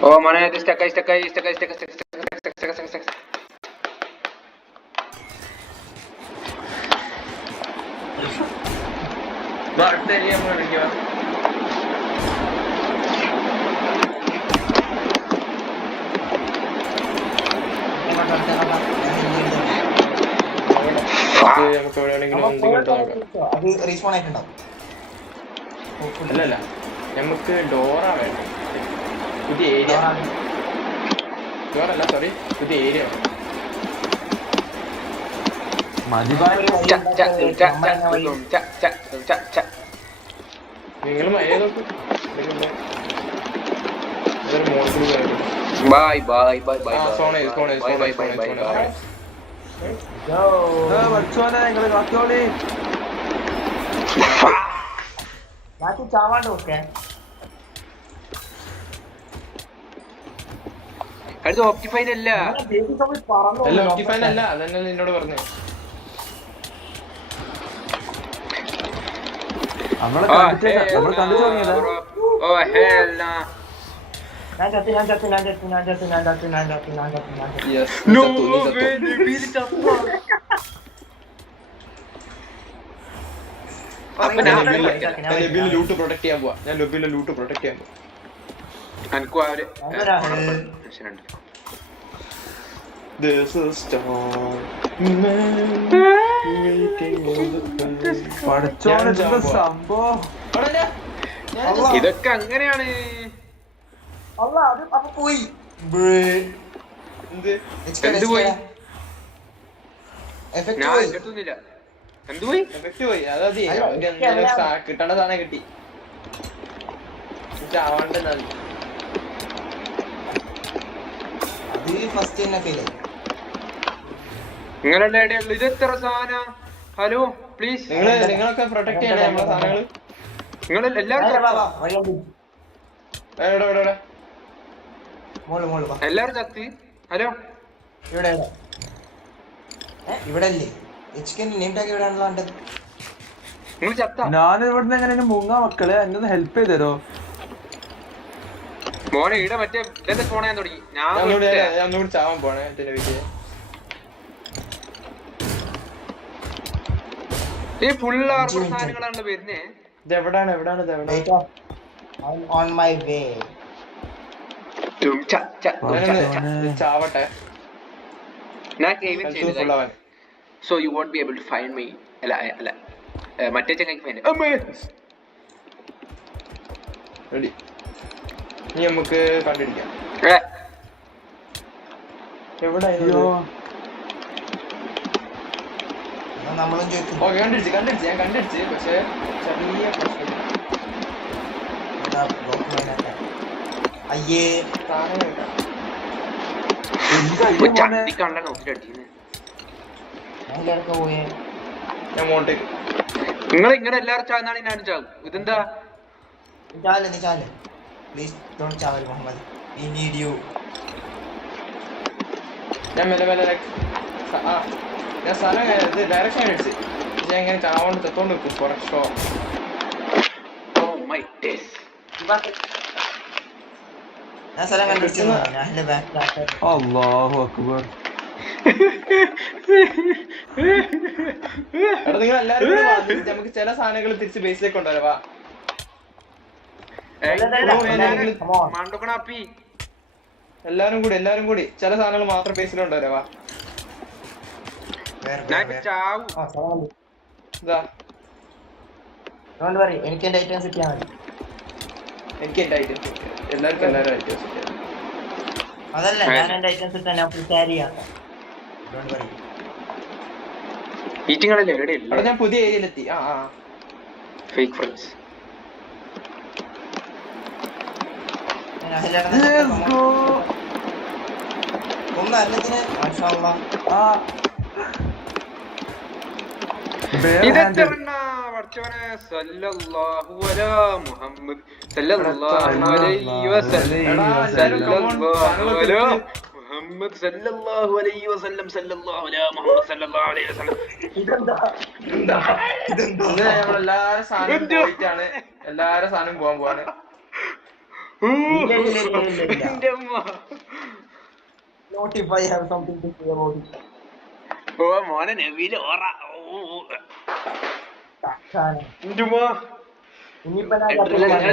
Oh, mana itu stuck. അടുത്ത area നമ്മൾ വിളിക്കുക. നമുക്ക് എവിടെയാണെങ്കിലും അല്ലല്ല, നമുക്ക് ഡോറാ വേണം. പുതിയ ഏരിയ, ഡോറല്ല സോറി, പുതിയ ഏരിയ വേണം. നിങ്ങൾ മഴ നോക്കും. Bye. അടുത്ത ഓപ്റ്റിഫൈൻ അല്ല, ഓപ്റ്റിഫൈൻ അല്ല, അതന്നെ നിന്നോട് പറഞ്ഞു. ലൂട്ട് പ്രൊട്ടക്ട് ചെയ്യാൻ പോവാ. ഞാൻ ലൊബിയിലെ ലൂട്ട് പ്രൊട്ടക്ട് ചെയ്യാൻ പോവാ. ഇതൊക്കെ അങ്ങനെയാണ്. എന്തുപോയി? പോയി. അതാ കിട്ടേണ്ട സാധനം കിട്ടി. ചാവാണ്ട് നിങ്ങളുടെ ഇടയുള്ളൂ. ഇത് എത്ര സാധന? ഹലോ പ്ലീസ്, നിങ്ങളൊക്കെ പ്രൊട്ടക്ട് ചെയ്യണേ നമ്മളെ സാധനങ്ങള്. നിങ്ങൾ എല്ലാരും ചത്തി. ഹലോ നിങ്ങൾ ചത്ത? ഞാൻ ഇവിടുന്ന് എങ്ങനെ മുങ്ങാ മക്കളെ, എന്നെ ഹെൽപ്പ് ചെയ്തരോ മോനെ? ഇവിടെ മറ്റേ ഇതെന്താ ഫോണാൻ തുടങ്ങി. ഞാൻ ചാവാൻ പോണേ. ഈ ഫുൾ ആർമർ സാധനങ്ങളാണ് വരുന്നേ. ഇത് എവിടാണ്? ചാവട്ടെ. So you won't be able to find me. അല്ല മറ്റേ ചങ്ങായിക്ക് ഫൈൻഡ്. റെഡി, ഇനി നമുക്ക് കണ്ടിരിക്കാം. എവിടെയോ കണ്ടിരിച്ച് ഞാൻ കണ്ടിരിച്ച്. പക്ഷെ ചെറിയ പ്രശ്നം. നിങ്ങൾ ഇങ്ങനെ എല്ലാവരും ചാന്നാണ് ഞാൻ ചാവും. ഇതെന്താ? ഞാൻ മെല്ലെ ഞാൻ സ്ഥലം ഇത് ഡയറക്ഷൻ അടിച്ച് ഞാൻ ഇങ്ങനെ ചാവോണ്ട് തെത്തോണ്ട് വെക്കും. കുറച്ചോ അല്ലാഹു അക്ബർ. നിങ്ങൾ എല്ലാരും നമുക്ക് ചില സാധനങ്ങൾ തിരിച്ച് ബേസിലേക്ക് കൊണ്ടുവരാ. എല്ലാരും കൂടി ചില സാധനങ്ങൾ മാത്രം ബേസിൽ കൊണ്ടുവരാ. എനിക്ക് എന്റെ ഐറ്റംസ് കിട്ടിയാൽ മതി. എല്ലാവർക്കും ഐറ്റംസ് അതല്ല, ഞാൻ എന്റെ ഐറ്റംസ് ഇട്ടാ ഞാൻ ഫുൾ ക്യാരി ചെയ്യാം. ഞാൻ പുതിയ ഏരിയയിലെത്തി. Fake friends. എല്ലാരും സാധനം പോവാണ്. എന്റെ അമ്മ. Notify have something to say about it. ഓ മോനെ നബീല് ഓറ. എന്റെ അമ്മ. ഇനിയിപ്പോ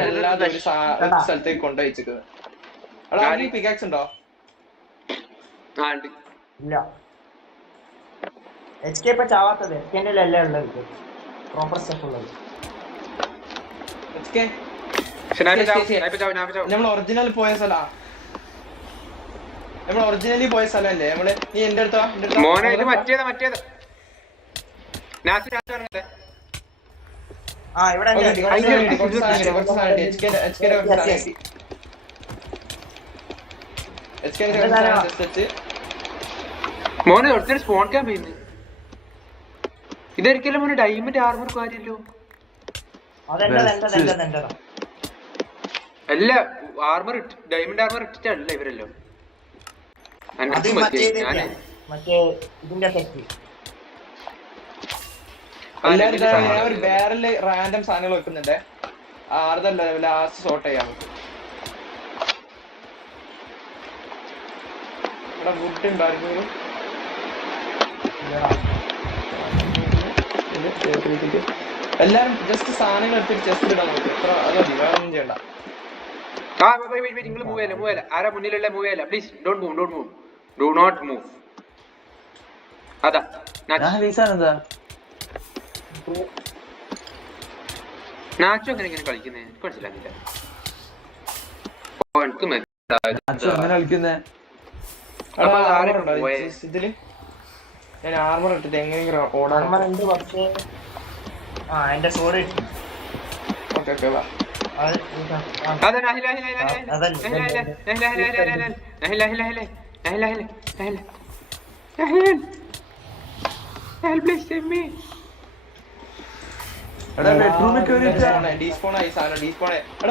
അല്ലാതെ ഒരു സ്ഥലത്തേക്ക് കൊണ്ടുവച്ചിരിക്കുന്നത്. എടാ ഈ പിക്കാക്സ് ഉണ്ടോ? ആ ഉണ്ട്. ഇല്ല. HK ഇപ്പൊ ചാവാത്തത് HK അല്ലേ ഉള്ളത് പ്രോപ്പർ സ്റ്റഫ് ഉള്ളത്. HK നമ്മൾ ഒറിജിനൽ പോയ സ്ഥലാ. നമ്മൾ ഒറിജിനലി പോയ സ്ഥലല്ലേ നമ്മള്. നീ എന്റെ അടുത്താ മോനെ ഇത് മറ്റേത് ആ ഇവിടെ മോനെ ഒറിജിനൽ സ്പോൺ ക്യാമ്പ് ചെയ്യുന്നു. ഇതൊരിക്കലും മോനെ ഡയമണ്ട് ആർമർ കാര്യല്ലോ. അല്ല ആർമർ ഡയമണ്ട് ആർമർ ഇട്ടിട്ടല്ല ഇവരല്ലോ. ഒരു ബാരല് റാൻഡം സാധനങ്ങൾ വെക്കുന്നുണ്ട്. ആർതല്ല ലാസ്റ്റ് സോർട്ട് ചെയ്യാൻ പറ്റും. ഇവിടെ വുഡ് ഉണ്ടായിരുന്നു. എല്ലാരും ജസ്റ്റ് സാധനങ്ങൾ എടുത്തിട്ട് ചെസ്റ്റ് ഇടാൻ നോക്കും. എത്ര അതല്ല വേറൊന്നും ചെയ്യണ്ട. നിങ്ങൾ മൂവ് ചെയ്യല്ല. ആരാ മുന്നിലുള്ള മൂവ് ചെയ്യല്ല. Please don't move. Do not move. അതാ നാച്ചു അങ്ങനെ ഇങ്ങനെ കളിക്കുന്നേ എനിക്ക് മനസ്സിലാക്കില്ല. ഇതില് ഞാൻ ആർമർ ഇട്ടിട്ട് എങ്ങനെയെങ്കിലും ഓടാൻ. എന്റെ സോറി ഓക്കെ വാ.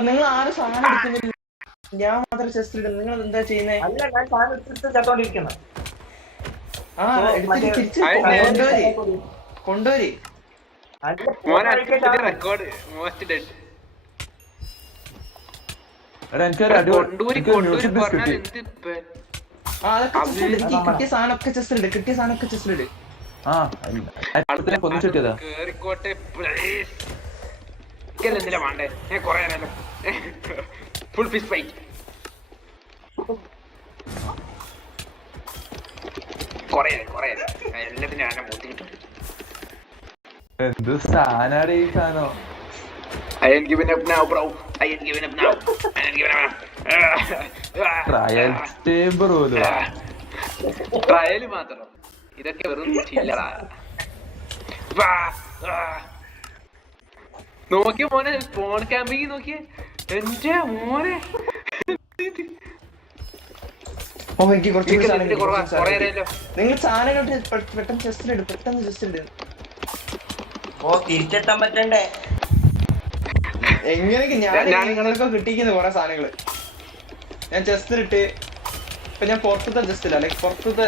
നിങ്ങൾ ആരും സാധനം എടുക്കുന്നില്ല. ഞാൻ മാത്രം ചെസ്റ്റ് ഇടും. നിങ്ങൾ എന്താ ചെയ്യുന്നേ? കൊണ്ടുവരി. കിട്ടിയ സാധനമൊക്കെ ചെസ്റ്റ് ഇട്. Full fist fight. എല്ലാത്തിനും ആന മൂത്തിക്കിട്ടുണ്ട്. എന്ത് സാധനാണ് ഈ സാധനം? I ain't giving up now, bro. Trial chamber പോലും. ട്രയല് മാത്രം. ഇതൊക്കെ വെറും ചില്ലറാ. നോക്കിയ മോനെ സ്പോൺ ക്യാമ്പിങ് നോക്കിയേ. എന്റെ മോനെ നിങ്ങൾ സാധനങ്ങൾ പെട്ടെന്ന് ചെസ്റ്റിൽ ഇട്. തിരിച്ചെത്താൻ പറ്റണ്ടേ? എങ്ങനെയൊക്കെ ഞാൻ നിങ്ങളൊക്കെ കിട്ടിക്കുന്നു കൊറേ സാധനങ്ങള്. ഞാൻ ചെസ്റ്റിലിട്ട് ഇപ്പൊ ഞാൻ പുറത്തത്തെ ചെസ്റ്റില്ല ലൈക് പുറത്തത്തെ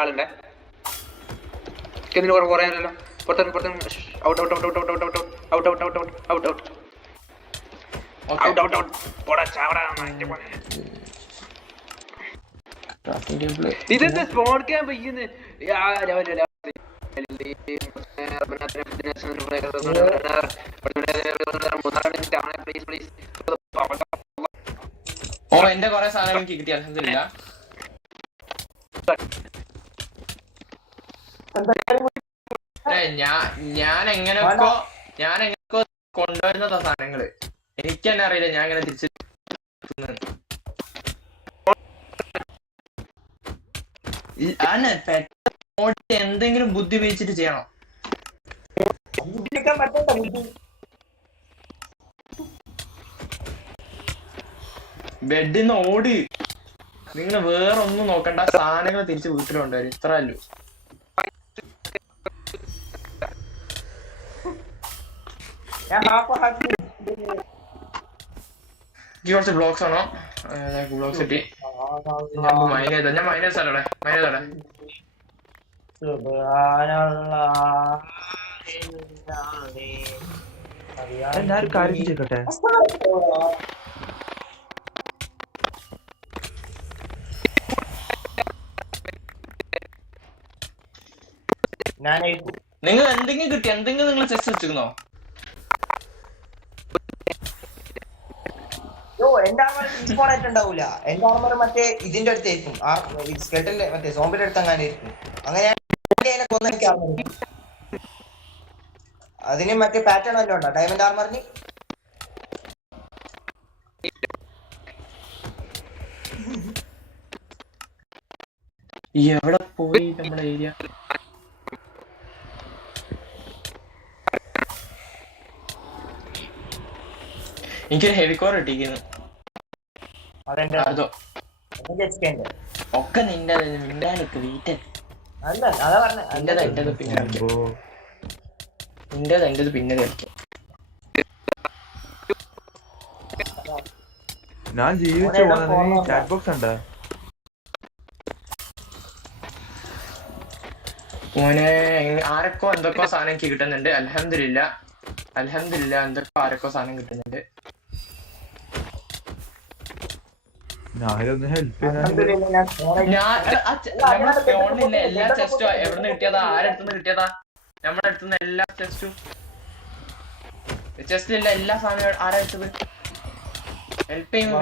ആളുണ്ടേ. കുറയാനല്ലോ. ഇതെന്താ സ്പോൺ ക്യാമ്പ് ചെയ്യുന്നത്? എന്റെ കൊറേ സാധനങ്ങൾ എനിക്ക് കിട്ടിയ അൽഹംദുലില്ലാ. ഞാൻ എങ്ങനെയൊക്കെ കൊണ്ടുവരുന്നതാ സാധനങ്ങള്. എനിക്ക് തന്നെ അറിയില്ല ഞാൻ ഇങ്ങനെ തിരിച്ച് എന്തെങ്കിലും ബുദ്ധി ഉപയോഗിച്ചിട്ട് ചെയ്യണം. ബെഡിന്ന് ഓടി. നിങ്ങൾ വേറെ ഒന്നും നോക്കണ്ട. സാധനങ്ങൾ തിരിച്ച് വീട്ടിലുണ്ടായിരുന്നു. ഇത്ര അല്ലു. കുറച്ച് ബ്ലോക്സ് ആണോ? ബ്ലോക്സ് കിട്ടി. ഞാൻ മൈനസ് അല്ലേ? എല്ലാരും കാര്യം ചെയ്യട്ടെ. നിങ്ങൾ എന്തെങ്കിലും കിട്ടി? എന്തെങ്കിലും നിങ്ങൾ ചെസ്റ്റ് വെച്ചിരുന്നോ? എന്റെ ആർമർ ഇമ്പോണായിട്ട് ഉണ്ടാവൂല. എന്റെ ആർമർ മറ്റേ ഇതിന്റെ അടുത്തായിരിക്കും, സ്കെൽറ്റന്റെ മറ്റേ സോംബിന്റെ അടുത്ത് അങ്ങനെ ആയിരിക്കും. അങ്ങനെ കൊന്ന എനിക്ക് ആർമർ. അതിന് മറ്റേ പാറ്റേൺ വല്ലതും ഉണ്ടോ ഡയമണ്ട് ആർമറിന്? എവിടെ പോയി നമ്മുടെ ഏരിയ? എനിക്കൊരു ഹെവി കോർ കിട്ടിയിരിക്കുന്നു. ഒക്കെ നിന്റെ വീട്ടെ അല്ല അതാ പറഞ്ഞ എന്റേത് പിന്നെ എന്റേത് പിന്നെ കളിക്കും. ഞാൻ ജീവിച്ചു പോകുന്ന ചാറ്റ് ബോക്സ് ഉണ്ട്. മോനെ ആരൊക്കെ എന്തൊക്കെ സാധനം എനിക്ക് കിട്ടുന്നുണ്ട്. അൽഹംദുലില്ലാ എന്തൊക്കെ ആരൊക്കെ സാധനം കിട്ടുന്നുണ്ട്. ഞാനൊന്ന് ഹെൽപ്പ് നമ്മുടെ സ്റ്റോണിലെ എല്ലാ ചെസ്റ്റും എവിടെ നിന്ന് കിട്ടിയതാ? ആരടുത്തുനിന്ന് കിട്ടിയതാ? നമ്മുടെ അടുത്തുനിന്ന് എല്ലാ ചെസ്റ്റിലുള്ള എല്ലാ സാധനവും ആരാടുത്തത്? ഹെൽപ്പ് ചെയ്യുമ്പോൾ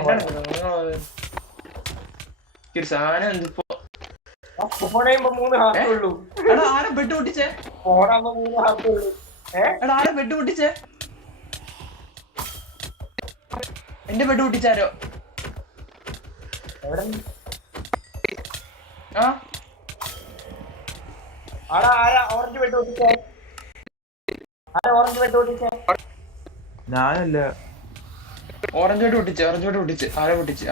സാധനം എന്തിപ്പോ ആരാ ബെഡ് പൊട്ടിച്ചേ? എടാ ആരാ ബെഡ് പൊട്ടിച്ചേ? എന്റെ ബെഡ് പൊട്ടിച്ചാരോ? ഞാനല്ല. ഓറഞ്ച് ബെഡ് പൊട്ടിച്ച്. ആരാ പൊട്ടിച്ച്?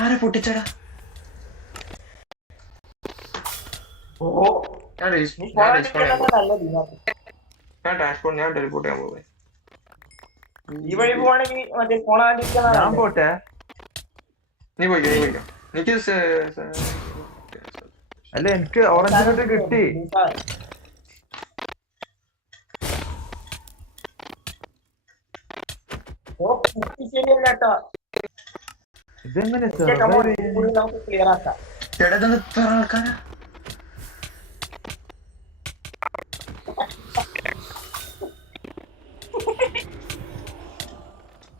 ആരാ പൊട്ടിച്ചടാ? ഞാൻ ടെലിപ്പോർട്ട് ചെയ്യാൻ പോകും. ഈ വഴി പോവാണെങ്കിൽ മറ്റേ ഞാൻ പോട്ടെ. നീ പോയിക്കോ. എനിക്ക് അല്ല എനിക്ക് ഓറഞ്ച് കിട്ടി. ഇതെങ്ങനെ ക്ലിയർ ആക്കാം. ആൾക്കാരാ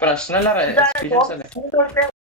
പ്രശ്നമല്ല.